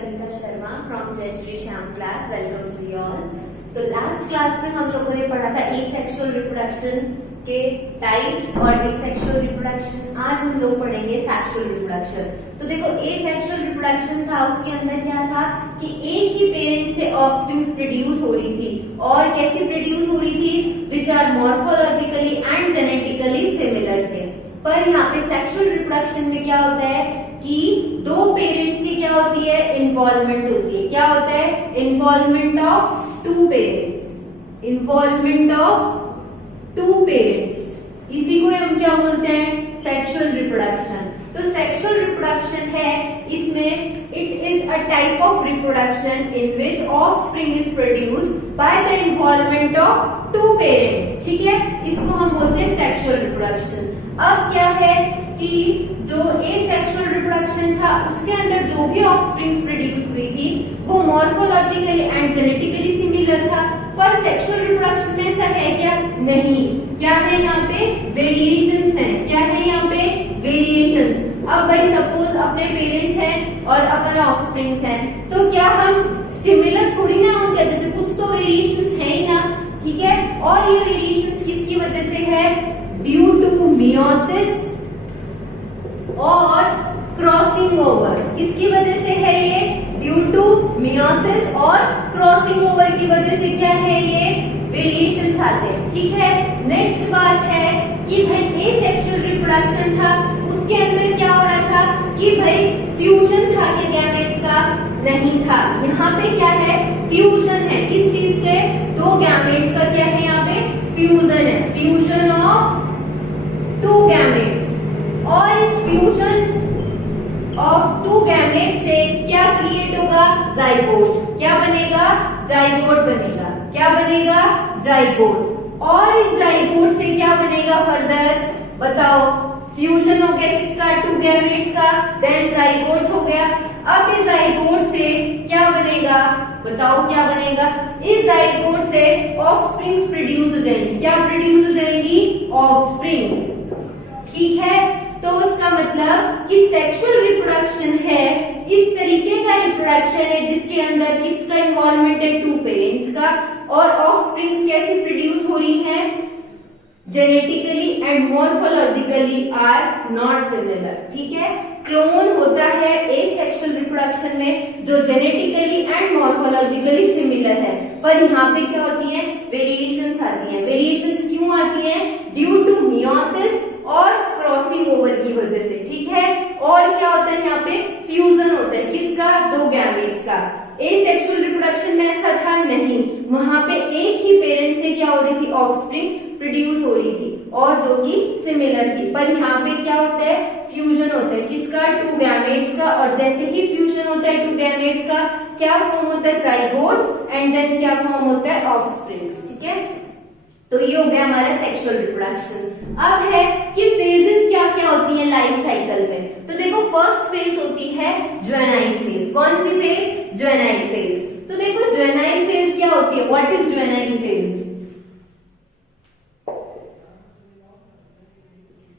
Kanika Sharma from Jayshree Shyam class. Welcome to you all. तो last class में हम लोगों ने पढ़ा था एसेक्सुअल रिप्रोडक्शन के टाइप्स और एसेक्सुअल रिप्रोडक्शन। आज हम लोग पढ़ेंगे सेक्सुअल रिप्रोडक्शन। तो देखो एसेक्सुअल रिप्रोडक्शन था, उसके अंदर क्या था कि एक ही पेरेंट से ऑफस्प्रिंग्स प्रोड्यूस हो रही थी और कैसी प्रोड्यूस हो रही थी, which are morphologically and genetically similar थे। पर यहाँ पे सेक्सुअल रिप्रोडक्शन में क्या होता है कि दो पेरेंट्स की क्या होती है, इन्वॉल्वमेंट होती है। क्या होता है, involvement of two parents, involvement of two parents. इसी को हम क्या बोलते हैं, सेक्सुअल रिप्रोडक्शन। तो सेक्सुअल रिप्रोडक्शन है, इसमें it is a type of reproduction in which offspring is produced by the involvement of two parents. ठीक है, इसको हम बोलते हैं सेक्सुअल रिप्रोडक्शन। अब क्या है कि जो एसेक्सुअल रिप्रोडक्शन था उसके अंदर जो भी ऑफस्प्रिंग्स प्रोड्यूस हुई थी वो मॉर्फोलॉजिकली एंड जेनेटिकली सिमिलर था। पर सेक्सुअल रिप्रोडक्शन में ऐसा है क्या, नहीं। क्या है यहाँ पे, वेरिएशंस हैं। क्या है यहाँ पे, वेरिएशंस। अब भाई सपोज अपने पेरेंट्स हैं और अपना ऑफस्प्रिंग्स हैं, तो क्या हम सिमिलर थोड़ी ना होंगे, जैसे कुछ तो वेरिएशंस है ही ना। ठीक है, और ये वेरिएशंस किसकी वजह से है, ड्यू टू मियोसिस और क्रॉसिंग ओवर। किसकी वजह से है ये, ड्यू टू मियोसिस और क्रॉसिंग ओवर की वजह से क्या है, ये वेरिएशंस आते हैं। ठीक है, नेक्स्ट बात है कि भाई एसेक्सुअल रिप्रोडक्शन था, उसके अंदर क्या हो रहा था कि भाई फ्यूजन था कि गैमेट्स का, नहीं था। यहाँ पे क्या है, फ्यूजन है। किस चीज के, दो गैमेट्स का क्या है, यहाँ पे फ्यूजन है, फ्यूजन ऑफ टू गैमेट्स। और इस फ्यूजन ऑफ टू गैमेट से क्या क्रिएट होगा, जाइगोट। क्या बनेगा, जाइगोट बनेगा। क्या बनेगा, जाइगोट। और इस जाइगोट से क्या बनेगा फर्दर, बताओ। फ्यूजन हो गया किसका, टू गैमेट्स का, देन जाइगोट हो गया। अब इस जाइगोट से क्या बनेगा, बताओ क्या बनेगा। इस जाइगोट से ऑफस्प्रिंग्स प्रोड्यूस हो जाएंगी। क्या प्रोड्यूस हो जाएंगी, ऑफस्प्रिंग्स। ठीक है, तो उसका मतलब कि सेक्सुअल रिप्रोडक्शन है, इस तरीके का रिप्रोडक्शन है जिसके अंदर किसका इन्वॉल्वमेंट है, टू पेरेंट्स का। और ऑफस्प्रिंग्स कैसे प्रोड्यूस हो रही हैं, genetically and morphologically are not similar. ठीक है, क्लोन होता है एसेक्सुअल रिप्रोडक्शन में जो जेनेटिकली एंड मॉर्फोलॉजिकली सिमिलर है, पर यहाँ पे क्या होती है, वेरिएशंस आती हैं। वेरिएशंस क्यों आती हैं, ड्यू टू मियोसिस और क्रॉसिंग ओवर की वजह से। ठीक है, और क्या होता है, यहाँ पे फ्यूजन होता है किसका, दो गैमेट्स का। एसेक्सुअल रिप्रोडक्शन में ऐसा था नहीं, वहां पे एक ही पेरेंट से क्या हो रही थी, ऑफस्प्रिंग प्रोड्यूस हो रही थी और जो कि सिमिलर थी। पर यहाँ पे क्या होता है, फ्यूजन होता है किसका, टू गैमेट्स का। और जैसे ही फ्यूजन होता है टू गैमेट्स का, क्या फॉर्म होता है, जाइगोट, एंड देन क्या फॉर्म होता है, ऑफस्प्रिंग्स। ठीक है, तो ये हो गया हमारा सेक्सुअल रिप्रोडक्शन। अब है कि फेजेस क्या क्या होती है लाइफ साइकिल में। तो देखो फर्स्ट फेज होती है ज्वेनाइल फेज। कौन सी फेज, ज्वेनाइल फेज। तो देखो ज्वेनाइल फेज क्या होती है, व्हाट इज ज्वेनाइल फेज।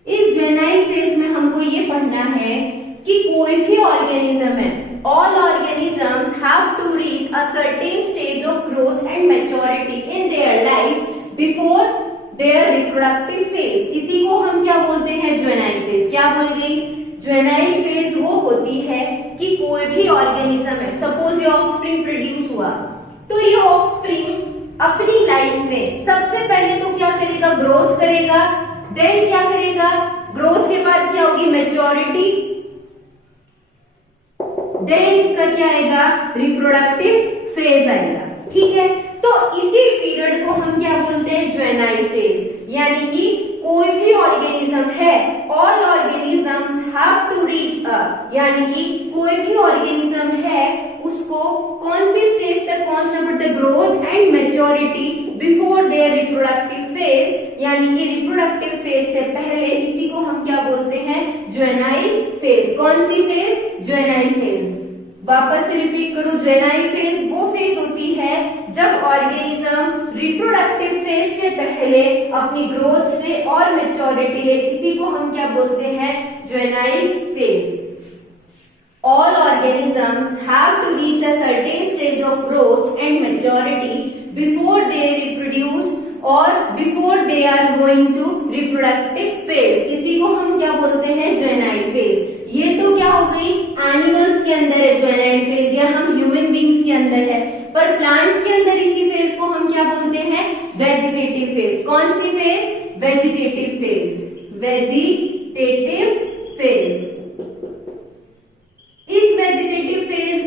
इस ज्वेनाइल फेज में हमको ये पढ़ना है कि कोई भी ऑर्गेनिज्म है, all organisms have to reach a certain stage of growth and maturity in their life before their reproductive phase। इसी को हम क्या बोलते हैं, ज्वेनाइल फेज। क्या बोल गई, ज्वेनाइल फेज वो होती है कि कोई भी ऑर्गेनिज्म है, सपोज ये ऑफस्प्रिंग प्रोड्यूस हुआ, तो ये ऑफस्प्रिंग अपनी लाइफ में सबसे पहले तो क्या करेगा, ग्रोथ करेगा। देन क्या करेगा, ग्रोथ के बाद क्या होगी, मैच्योरिटी। देन इसका क्या आएगा, रिप्रोडक्टिव फेज आएगा। ठीक है, तो इसी पीरियड को हम क्या बोलते हैं, ज्वेनाइल फेज। यानी कि कोई भी ऑर्गेनिज्म है, all organisms have to reach a, यानी कि कोई भी ऑर्गेनिज्म है उसको कौन सी स्टेज तक पहुंचना पड़ता है, growth and maturity before their reproductive phase. यानी कि रिप्रोडक्टिव फेज से पहले, इसी को हम क्या बोलते हैं, ज्वेनाइल फेज। कौन सी फेज, ज्वेनाइल फेज। वापस से रिपीट करो, ज्वेनाइल फेज वो फेज होती है जब ऑर्गेनिज्म रिप्रोडक्टिव फेज से पहले अपनी ग्रोथ ले और मैच्योरिटी ले, इसी को हम क्या बोलते हैं, juvenile phase. all organisms have to reach a certain stage of growth and maturity before they reproduce or before they are going to reproductive phase. इसी को हम क्या बोलते हैं? Juvenile phase. ये तो क्या हो गई? एनिमल्स के अंदर है जुवेनाइल फेज, या हम ह्यूमन बींग्स के अंदर है। पर प्लांट्स के अंदर इसी फेज को हम क्या बोलते हैं? Vegetative phase. कौन सी phase? Vegetative phase. Vegetative phase. इस वेजिटेटिव फेज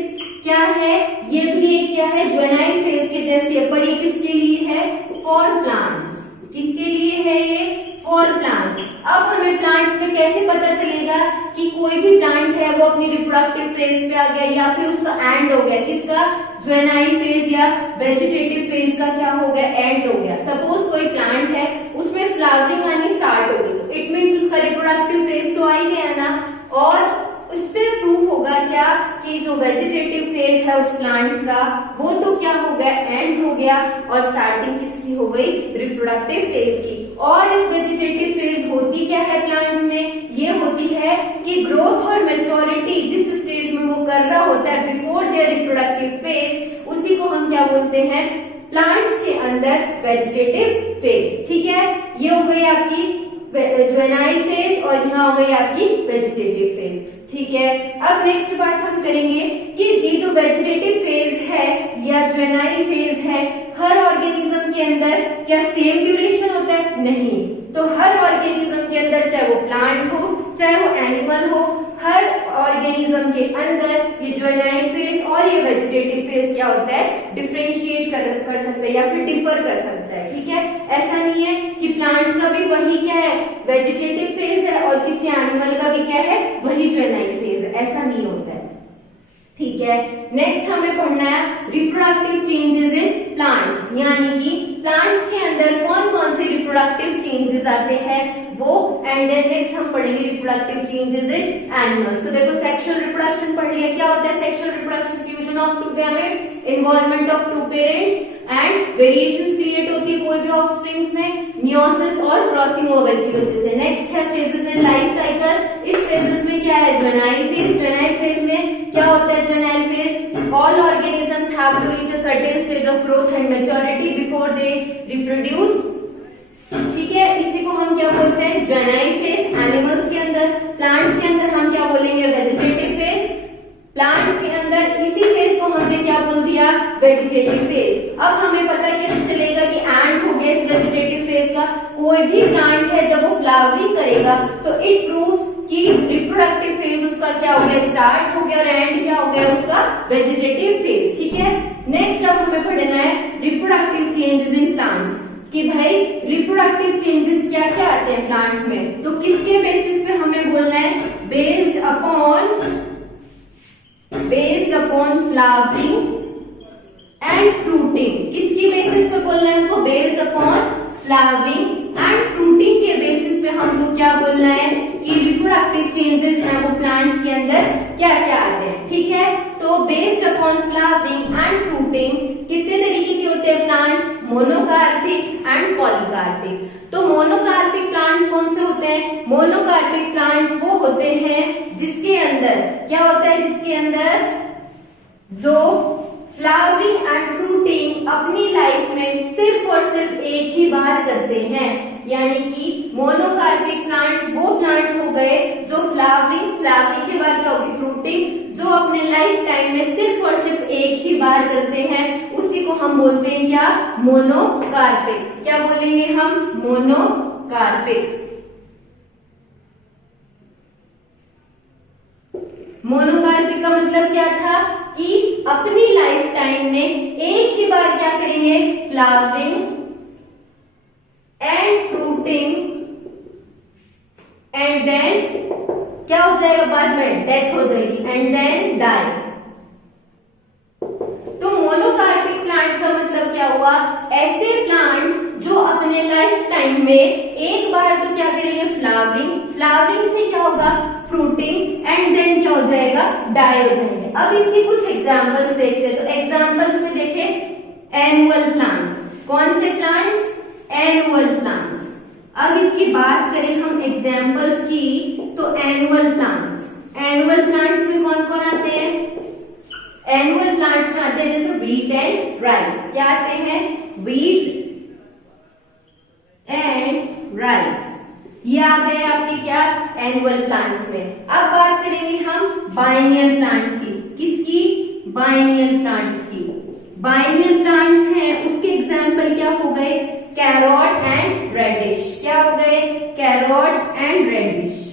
क्या है? ये भी एक क्या है? जुवेनाइल फेज के जैसी है, पर ये किसके लिए है? For plants. किसके लिए है ये? For plants. अब हमें प्लांट्स में कैसे पता चलेगा कि कोई भी प्लांट है वो अपनी रिप्रोडक्टिव फेज पे आ गया या फिर उसका एंड हो गया? किसका? जुवेनाइल फेज या वेजिटेटिव फेज का क्या हो गया? एंड हो गया। सपोज कोई प्लांट है, उसमें फ्लावरिंग आनी स्टार्ट हो गई, तो इट मीन्स उसका रिप्रोडक्टिव फेज तो आ ही गया ना। और उससे प्रूफ होगा क्या कि जो वेजिटेटिव फेज है उस प्लांट का वो तो क्या हो गया? एंड हो गया। और स्टार्टिंग किसकी हो गई? रिप्रोडक्टिव फेज की। और इस वेजिटेटिव फेज होती क्या है प्लांट्स में? ये होती है कि ग्रोथ और मैच्योरिटी जिस स्टेज में वो कर रहा होता है बिफोर देयर रिप्रोडक्टिव फेज, उसी को हम क्या बोलते हैं? प्लांट्स के अंदर वेजिटेटिव फेज। ठीक है, ये हो गई आपकी जुवेनाइल फेज और यहाँ हो गई आपकी वेजिटेटिव फेज। ठीक है, अब नेक्स्ट बात हम करेंगे कि ये जो वेजिटेटिव फेज है या जुवेनाइल फेज है, हर ऑर्गेनिज्म के अंदर क्या सेम ड्यूरेशन होता है? नहीं। तो हर ऑर्गेनिज्म के अंदर, चाहे वो प्लांट हो चाहे वो एनिमल हो, हर ऑर्गेनिज्म के अंदर ये जुवेनाइल फेज और ये वेजिटेटिव फेज क्या होता है? डिफरेंशिएट कर सकता है या फिर डिफर कर सकता है। ठीक है, ऐसा नहीं है कि प्लांट का भी वही क्या है? वेजिटेटिव फेज है और किसी एनिमल का भी क्या है? वही जुवेनाइल फेज है। ऐसा नहीं होता है। ठीक है, नेक्स्ट हमें पढ़ना है रिप्रोडक्टिव चेंजेस इन प्लांट्स, यानी कि प्लांट्स के अंदर कौन कौन से रिप्रोडक्टिव चेंजेस आते हैं वो। एंड देन नेक्स्ट हम पढ़ेंगे रिप्रोडक्टिव चेंजेस इन एनिमल्स। तो देखो, सेक्सुअल रिप्रोडक्शन पढ़ लिया। क्या होता है sexual reproduction? Fusion of two gametes, involvement of two parents and variations create होती है कोई भी ऑफस्प्रिंग्स में, मियोसिस और क्रॉसिंग ओवर की वजह से। नेक्स्ट है फेजेस इन लाइफ साइकिल। इस फेजेस में क्या है? Juvenile phase. जुवेनाइल फेज में क्या होता है? Juvenile phase, all organisms have to reach a certain stage of growth and maturity before they reproduce. ठीक है, इसी को हम क्या बोलते हैं? Juvenile phase. एनिमल्स के अंदर, प्लांट्स के अंदर हम क्या बोलेंगे? Vegetative phase. प्लांट्स के अंदर इसी फेज को हमने क्या बोल दिया? Vegetative phase. अब हमें पता कैसे चलेगा कि एंड हो गया इस वेजिटेटिव फेज का? कोई भी प्लांट है जब वो फ्लावरिंग करेगा तो इट प्रूव्स कि रिप्रोडक्टिव फेज उसका क्या हो गया? स्टार्ट हो गया। और एंड क्या हो गया उसका? Vegetative phase. ठीक है, नेक्स्ट अब हमें पढ़ना है रिप्रोडक्टिव चेंजेस इन प्लांट्स, कि भाई रिप्रोडक्टिव चेंजेस क्या क्या आते हैं प्लांट्स में। तो किसके बेसिस पे हमें बोलना है? Based upon flowering and fruiting. किसकी बेसिस पे बोलना है हमको? Based upon flowering and fruiting के बेसिस पे हमको क्या बोलना है कि रिप्रोडक्टिव चेंजेस हैं वो प्लांट्स के अंदर क्या क्या आते हैं। ठीक है, तो based upon flowering and fruiting कितने तरीके के होते हैं प्लांट्स? Monocarpic and polycarpic. तो मोनोकार्पिक प्लांट्स कौन से होते हैं? मोनोकार्पिक प्लांट्स वो होते हैं जिसके अंदर क्या होता है? जिसके अंदर जो फ्लावरिंग एंड फ्रूटिंग अपनी लाइफ में सिर्फ और सिर्फ एक ही बार करते हैं। यानी कि मोनोकार्पिक प्लांट्स वो प्लांट्स हो गए जो फ्लावरिंग के बाद क्या होगी? फ्रूटिंग, जो अपने लाइफ टाइम में सिर्फ और सिर्फ एक ही बार करते हैं, उसी को हम बोलते हैं क्या? मोनोकार्पिक। क्या बोलेंगे हम? मोनोकार्पिक। मोनोकार्पिक का मतलब क्या था? कि अपनी लाइफ टाइम में एक ही बार क्या करेंगे? Flowering and fruiting, and then क्या हो जाएगा? बाद में डेथ हो जाएगी, एंड देन डाई। तो मोनोकार्पिक प्लांट का मतलब क्या हुआ? ऐसे प्लांट्स जो अपने लाइफ टाइम में एक बार तो क्या करेंगे? फ्लावरिंग से क्या होगा? फ्रूटिंग, एंड देन क्या हो जाएगा? डाई हो जाएंगे। अब इसकी कुछ एग्जांपल्स देखते हैं। तो एग्जांपल्स में देखें एनुअल प्लांट्स। कौन से प्लांट्स? Annual plants. अब इसकी बात करें हम एग्जांपल्स की, तो एनुअल प्लांट्स एनुअल प्लांट्स में कौन कौन आते हैं? एनुअल प्लांट्स में आते हैं जैसे व्हीट एंड राइस। क्या आते हैं? व्हीट एंड राइस, ये आ गए आपके क्या? एनुअल प्लांट्स में। अब बात करेंगे हम बाइनियल प्लांट्स की। किसकी? बाइनियल प्लांट्स की। बाइनियल प्लांट्स हैं, उसके एग्जाम्पल क्या हो गए? Carrot and radish. क्या हो गए? Carrot and radish.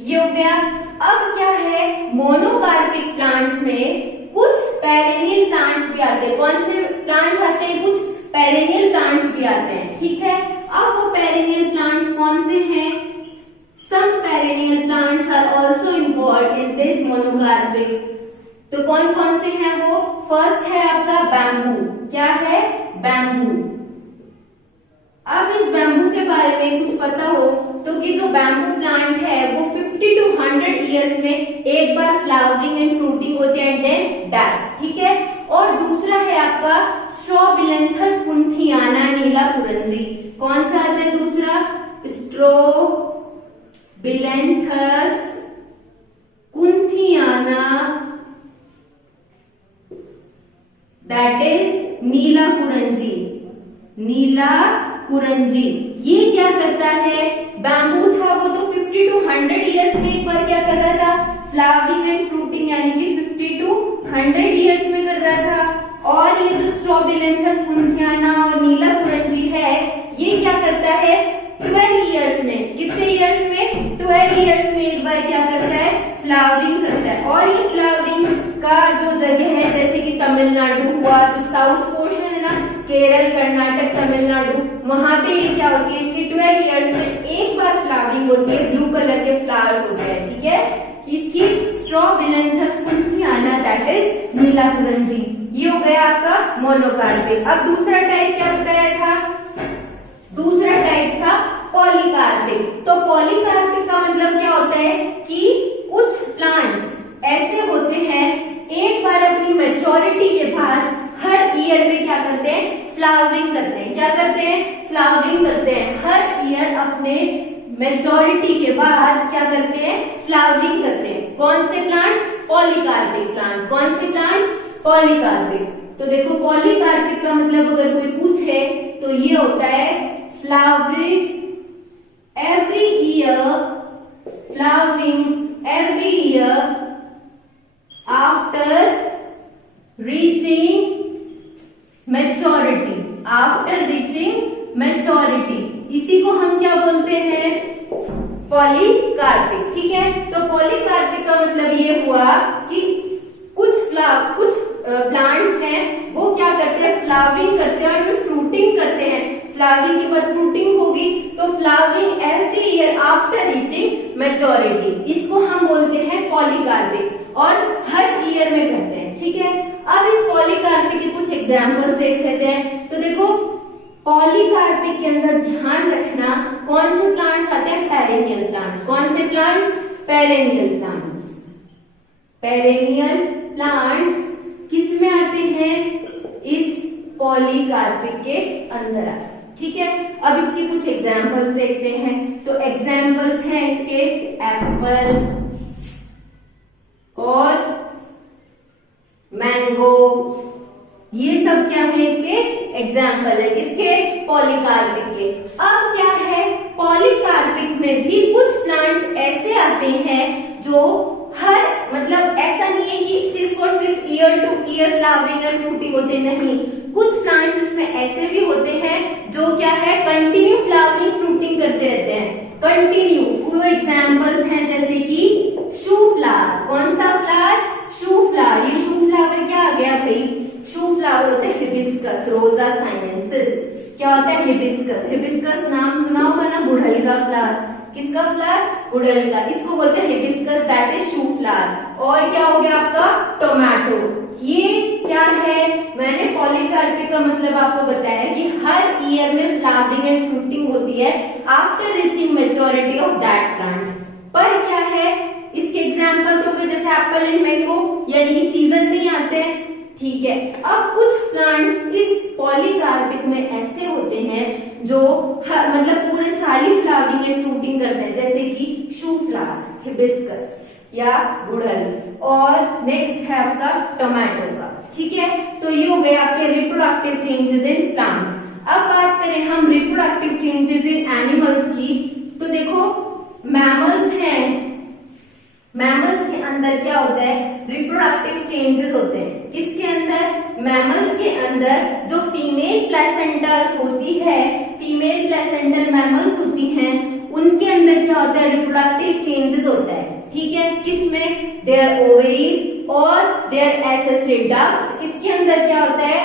ये हो गया। अब क्या है? मोनोकार्पिक प्लांट्स में कुछ पेरेनियल प्लांट्स भी आते हैं। कौन से प्लांट्स आते हैं? कुछ पेरेनियल प्लांट्स भी आते हैं, ठीक है। अब वो पेरेनियल प्लांट्स कौन से हैं? Some perennial plants are also involved in this monocarpic. तो कौन कौन से हैं वो? फर्स्ट है आपका बैम्बू। क्या है? बैम्बू। अब इस बैम्बू के बारे में कुछ पता हो तो कि जो बैम्बू प्लांट है वो 50 to 100 इयर्स में एक बार फ्लावरिंग एंड फ्रूटिंग होते हैं एंड देन डाई, ठीक है। और दूसरा है आपका स्ट्रोबिलेंथस कुंथियाना नीला कुरंजी। कौन सा आता है दूसरा? स्ट्रोबिलेंथस कुंथियाना, दैट इज नीला कुरंजी। नीला कुरंजी ये क्या करता है? बैम्बू था वो तो 50 to 100 इयर्स में एक बार क्या कर रहा था? फ्लावरिंग एंड फ्रूटिंग, यानी कि 50 to 100 इयर्स में कर रहा था। और ये जो स्ट्रोबिलेंथस कुंथियाना और नीला कुरंजी है ये क्या करता है? 12 इयर्स में। कितने इयर्स में? 12 इयर्स में एक बार क्या करता है? फ्लावरिंग करता है। और ये फ्लावरिंग का जो जगह है जैसे कि तमिलनाडु हुआ, जो साउथ पोर्शन है ना, केरल, कर्नाटक, तमिलनाडु, वहां पे ये क्या होती है? इसकी 12 इयर्स में एक बार फ्लावरिंग होती है। ब्लू कलर के फ्लावर्स होते हैं, ठीक है। किसकी? स्ट्रोबिलेंथस कुंथियाना, दैट इज नीला कुरंजी। ये हो गया आपका मोनोकार्पिक। अब दूसरा टाइप क्या बताया था? दूसरा टाइप था पॉलीकार्पिक। तो पॉलीकार्पिक का मतलब क्या होता है कि कुछ प्लांट्स ऐसे होते हैं एक बार अपनी मैच्योरिटी के बाद हर ईयर में क्या करते हैं? फ्लावरिंग करते हैं। क्या करते हैं? फ्लावरिंग करते हैं। हर ईयर अपने मैच्योरिटी के बाद क्या करते हैं? फ्लावरिंग करते हैं। कौन से प्लांट्स? Polycarpic plants. कौन से प्लांट्स? पॉलीकार्पिक। तो देखो पॉलीकार्पिक का मतलब अगर कोई पूछे तो ये होता है flowering every year, flowering every year after reaching maturity. After reaching maturity, इसी को हम क्या बोलते हैं? पॉलीकार्पिक, ठीक है। तो पॉलीकार्पिक का मतलब ये हुआ कि कुछ प्लांट्स हैं वो क्या करते हैं? फ्लावरिंग करते हैं और फ्रूटिंग करते हैं। फ्लावरिंग के बाद फ्रूटिंग होगी तो flowering every year after reaching maturity, इसको हम बोलते हैं पॉलीकार्पिक और हर ईयर में करते हैं, ठीक है। अब इस पॉलीकार्पिक के कुछ एग्जाम्पल्स देख लेते हैं। तो देखो पॉलीकार्पिक के अंदर ध्यान रखना कौन से प्लांट्स आते हैं? Perennial plants. कौन से plants? Perennial plants. Perennial plants किस में आते हैं? इस पॉलीकार्पिक के अंदर आते हैं, ठीक है। अब इसके कुछ एग्जाम्पल्स देखते हैं। तो एग्जाम्पल्स हैं इसके एप्पल और मैंगो, ये सब क्या है? इसके एग्जाम्पल है। किसके? पॉलीकार्पिक के। अब क्या है? पॉलीकार्पिक में भी कुछ प्लांट्स ऐसे आते हैं जो हर मतलब ऐसा नहीं है कि सिर्फ और सिर्फ year two year flowering and fruiting होते, नहीं। कुछ प्लांट्स इसमें ऐसे भी होते हैं जो क्या है? कंटिन्यू फ्लावरिंग फ्रूटिंग करते रहते हैं, कंटिन्यू। वो एग्जाम्पल्स हैं जैसे कि शू फ्लावर। कौन सा फ्लावर? शू फ्लावर। ये शू फ्लावर क्या आ गया भाई? शू फ्लावर होता है हिबिस्कस, रोजा साइनेंसिस। क्या होता है? हिबिस्कस। हिबिस्कस नाम सुना होगा ना, गुड़हल का फ्लावर। किसका फ्लावर? गुड़हल का। इसको बोलते हैं hibiscus, that is shoe flower. और क्या हो गया आपका? टोमेटो। ये क्या है? मैंने पॉलीकार्पिक का मतलब आपको बताया कि हर ईयर में फ्लावरिंग एंड फ्रूटिंग होती है after reaching maturity of that plant. पर क्या है? इसके एग्जाम्पल तो जैसे एप्पल एंड मैंगो, यानी कि सीजन में ही आते हैं, ठीक है। अब कुछ प्लांट्स इस पॉलीकार्पिक में ऐसे होते हैं जो मतलब पूरे साल ही फ्लावरिंग एंड फ्रूटिंग करते हैं, जैसे कि शू फ्लावर, हिबिस्कस या गुड़हल। और नेक्स्ट है आपका टोमेटो का, ठीक है। तो ये हो गए आपके रिप्रोडक्टिव चेंजेस इन प्लांट्स। अब बात करें हम रिप्रोडक्टिव चेंजेस इन एनिमल्स की, तो देखो मैमल्स हैं, मैमल्स के अंदर क्या होता है, रिप्रोडक्टिव चेंजेस होते हैं। किसके अंदर, मैमल्स के अंदर जो फीमेल प्लेसेंटल होती है, फीमेल प्लेसेंटल मैमल्स होती हैं, उनके अंदर क्या होता है, रिप्रोडक्टिव चेंजेस होता है, ठीक है। किसमें, देयर ओवरीज और देयर एसेसरी डक्ट्स। इसके अंदर क्या होता है,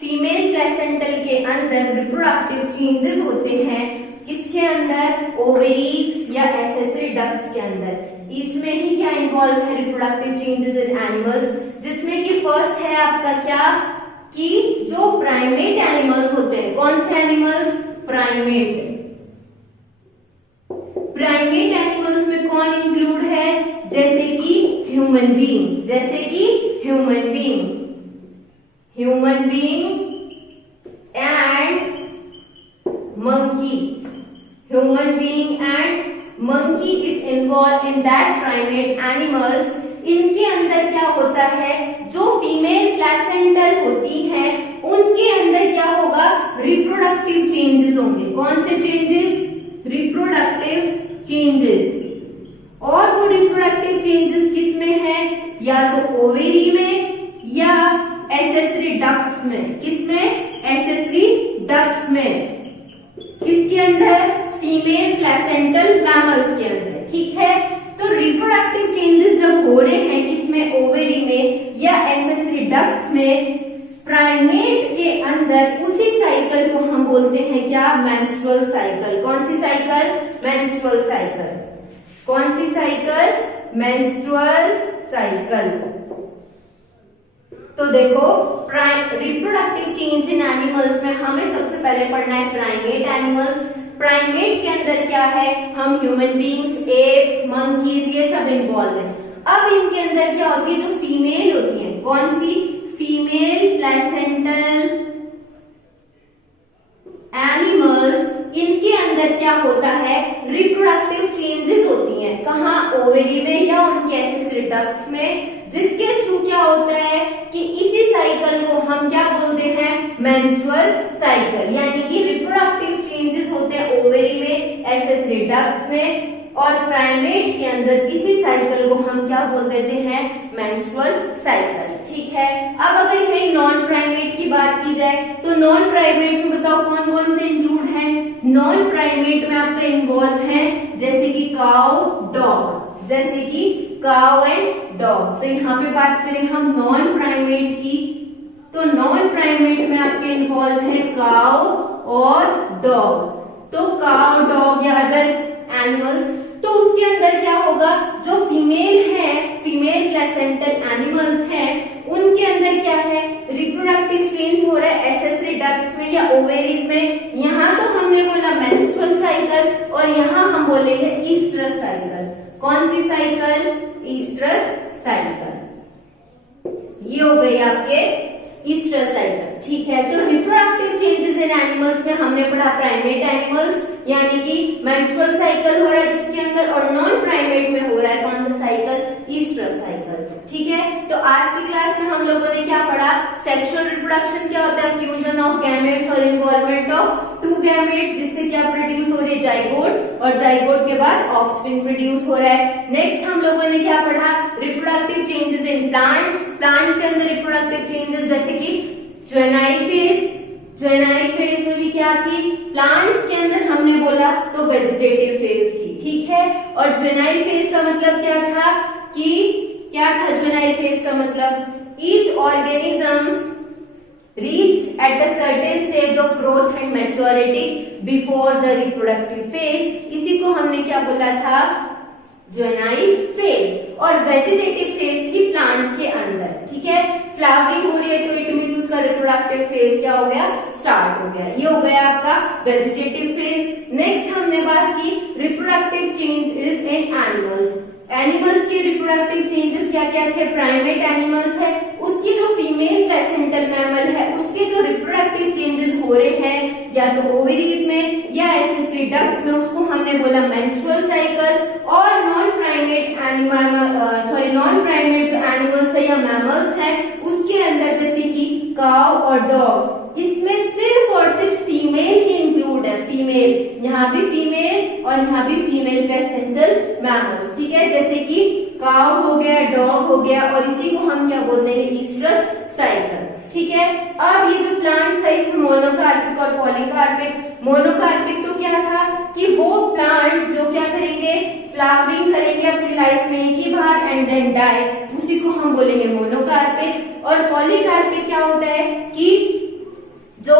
फीमेल प्लेसेंटल के अंदर रिप्रोडक्टिव चेंजेस होते हैं। किसके अंदर, ओवरीज या एसेसरी डक्ट्स के अंदर। इसमें ही क्या इन्वॉल्व है, रिप्रोडक्टिव चेंजेस इन एनिमल्स, जिसमें कि फर्स्ट है आपका क्या, कि जो प्राइमेट एनिमल्स होते हैं, कौन से एनिमल्स, प्राइमेट। प्राइमेट एनिमल्स में कौन इंक्लूड है, जैसे कि ह्यूमन बीइंग, जैसे कि human being, human being and monkey, human being and monkey is involved in that primate animals। इनके अंदर क्या होता है, जो फीमेल प्लेसेंटल होती है उनके अंदर क्या होगा, रिप्रोडक्टिव चेंजेस होंगे। कौन से चेंजेस, रिप्रोडक्टिव चेंजेस। और वो रिप्रोडक्टिव चेंजेस किस में है, या तो ओवेरी में या एसेसरी डक्ट्स में। किसमें, एसेसरी डक्ट्स में। किसके अंदर, फीमेल प्लेसेंटल मैमल्स के अंदर, ठीक है। तो रिप्रोडक्टिव चेंजेस जब हो रहे हैं किसमें, ओवेरी में या एसेसरी डक्ट्स में, प्राइमेट के अंदर, उसी साइकिल को हम बोलते हैं क्या, मेंस्ट्रुअल साइकिल। कौन सी साइकिल, मेंस्ट्रुअल साइकिल। कौन सी साइकिल, मेंस्ट्रुअल साइकिल। तो देखो रिप्रोडक्टिव चेंज इन एनिमल्स में हमें सबसे पहले पढ़ना है प्राइमेट एनिमल्स। प्राइमेट के अंदर क्या है, हम ह्यूमन बीइंग्स, एप्स, मंकीज, ये सब इन्वॉल्व है। अब इनके अंदर क्या होती है, जो फीमेल होती है, कौन सी, फीमेल प्लेसेंटल एनिमल्स, इनके अंदर क्या होता है, रिप्रोडक्टिव चेंजेस होती हैं। कहाँ, ओवेरी में या उनके एसेसरी डक्ट्स में, जिसके थ्रू क्या होता है कि इसी साइकिल को हम क्या बोलते हैं, मेंस्ट्रुअल साइकिल। यानी कि रिप्रोडक्टिव चेंजेस होते हैं ओवेरी में, एसेसरी डक्ट्स में, और प्राइमेट के अंदर इसी साइकिल को हम क्या बोल देते हैं, मेंस्ट्रुअल साइकिल, ठीक है। अब अगर कहीं नॉन प्राइमेट की बात की जाए, तो नॉन प्राइमेट में बताओ कौन कौन से इंक्लूड है। नॉन प्राइमेट में आपका इन्वॉल्व है, जैसे कि काउ, डॉग, जैसे कि काउ एंड डॉग। तो यहाँ पे बात करें हम नॉन प्राइमेट की, तो नॉन प्राइमेट में आपके इन्वॉल्व है काउ और डॉग। तो काउ, डॉग या अदर एनिमल्स, तो उसके अंदर क्या होगा, जो फीमेल है, फीमेल प्लेसेंटल एनिमल्स हैं, उनके अंदर क्या है, रिप्रोडक्टिव चेंज हो रहा है एसेसरी डक्ट्स में या ओवेरीज में। यहाँ तो हमने बोला मेंस्ट्रुअल साइकिल, और यहाँ हम बोलेंगे ईस्ट्रस साइकिल। कौन सी साइकिल, ईस्ट्रस साइकिल। ये हो गई आपके ईस्ट्रस साइकिल, ठीक है। तो रिप्रोडक्टिव चेंजेस इन एनिमल्स में हमने पढ़ा प्राइमेट एनिमल्स, यानी कि मेंस्ट्रुअल साइकिल हो रहा है जिसके अंदर, और नॉन प्राइमेट में हो रहा है कौन सा साइकिल, ईस्ट्रस साइकिल, ठीक है। तो आज की क्लास में हम लोगों ने क्या पढ़ा, सेक्सुअल रिप्रोडक्शन क्या होता है, फ्यूजन ऑफ गैमेट्स और इन्वॉल्वमेंट ऑफ टू गैमेट्स, जिससे क्या प्रोड्यूस हो रही है, जाइगोट, और जाइगोट के बाद ऑफस्प्रिंग प्रोड्यूस हो रहा है। नेक्स्ट हम लोगों ने क्या पढ़ा, reproductive changes in plants, plants के अंदर रिप्रोडक्टिव चेंजेस, जैसे कि ज्वेनाइल फेज, ज्वेनाइल फेज में भी क्या थी, प्लांट्स के अंदर हमने बोला तो वेजिटेटिव फेज थी, ठीक है। और ज्वेनाइल फेज का मतलब क्या था, कि क्या था ज्वेनाइल फेज का मतलब, each organisms reach at a certain stage of growth and maturity before the reproductive phase। इसी को हमने क्या बोला था, ज्वेनाइल फेज। और वेजिटेटिव फेज थी प्लांट्स के अंदर, ठीक है। फ्लावरिंग हो रही है तो इट मीन्स उसका रिप्रोडक्टिव फेज क्या हो गया, स्टार्ट हो गया। ये हो गया आपका वेजिटेटिव फेज। नेक्स्ट हमने बात की reproductive changes in animals. Animals के रिप्रोडक्टिव चेंजेस क्या क्या थे, प्राइमेट एनिमल्स है उसकी जो फीमेल प्लेसेंटल मैमल है उसके जो रिप्रोडक्टिव चेंजेस हो रहे हैं या तो ओवरीज में या एसेसरी डक्ट्स में, उसको हमने बोला मेंस्ट्रुअल साइकिल। और नॉन प्राइमेट जो एनिमल्स है या मैमल्स है उसके अंदर जैसे कि काउ और डॉग, इसमें सिर्फ और सिर्फ फीमेल ही इंक्लूड है, फीमेल, यहाँ भी फीमेल और यहाँ भी फीमेल प्लेसेंटल मैमल्स, ठीक है, जैसे कि काउ हो गया, डॉग हो गया, और इसी को हम क्या बोलते हैं, ईस्ट्रस साइकिल, ठीक है। अब ये जो प्लांट था इसमें मोनोकार्पिक और पॉलीकार्पिक। मोनोकार्पिक तो क्या था कि वो प्लांट्स जो क्या करेंगे, फ्लावरिंग करेंगे अपनी लाइफ में एक ही बार एंड देन डाई, उसी को हम बोलेंगे मोनोकार्पिक। और पॉलीकार्पिक क्या होता है कि जो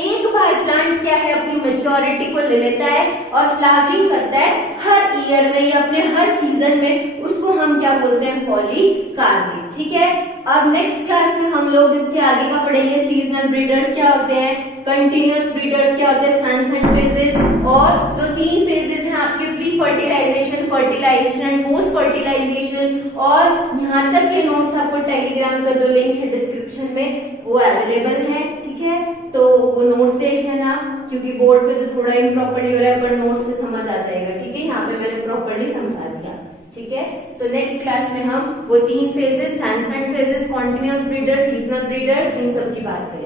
एक बार प्लांट क्या है अपनी मेच्योरिटी को ले लेता है और फ्लावरिंग करता है हर ईयर में या अपने हर सीजन में, उसको हम क्या बोलते हैं, पॉलीकार्पिक, ठीक है। अब नेक्स्ट क्लास में हम लोग इसके आगे का पढ़ेंगे, सीजनल ब्रीडर्स क्या होते हैं, कंटिन्यूअस ब्रीडर्स क्या होते हैं, सनसेट फेजेस, और जो 3 फेजेस हैं आपके pre fertilisation, fertilisation and post fertilisation. और यहाँ तक के नोट्स आपको टेलीग्राम का जो लिंक है डिस्क्रिप्शन में वो अवेलेबल है, ठीक है, तो वो नोट्स देख लेना, क्योंकि बोर्ड पे तो थोड़ा इम्प्रॉपर्ली हो रहा है पर नोट्स से समझ आ जाएगा, ठीक है, यहाँ पे मैंने प्रॉपर्ली समझा दिया, ठीक है। तो नेक्स्ट क्लास में हम वो 3 phases, sunset phases, continuous breeders, seasonal breeders, इन सब की बात करेंगे।